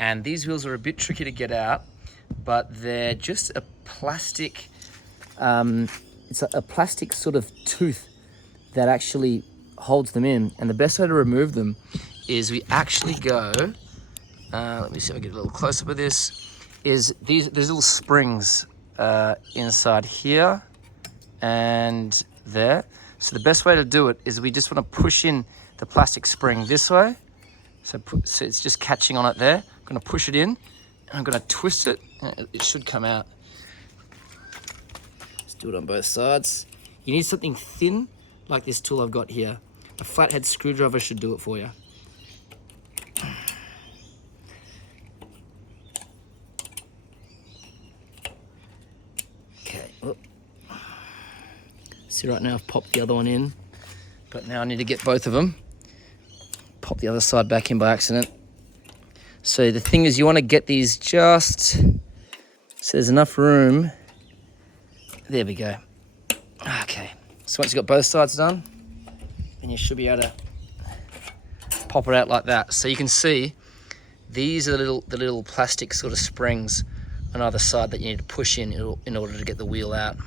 And these wheels are a bit tricky to get out, but they're just a plastic, it's a plastic sort of tooth that actually holds them in. And the best way to remove them is we actually go, let me see if I get a little close up of this, is there's little springs inside here and there. So the best way to do it is we just want to push in the plastic spring this way. So it's just catching on it there. I'm going to push it in and I'm going to twist it. It should come out. Let's do it on both sides. You need something thin like this tool I've got here. A flathead screwdriver should do it for you. Okay. Oh. See, right now I've popped the other one in, but now I need to get both of them. Pop the other side back in by accident. So the thing is, you want to get these just so there's enough room. There we go. Okay, so once you've got both sides done, then you should be able to pop it out like that. So you can see these are the little plastic sort of springs on either side that you need to push in order to get the wheel out.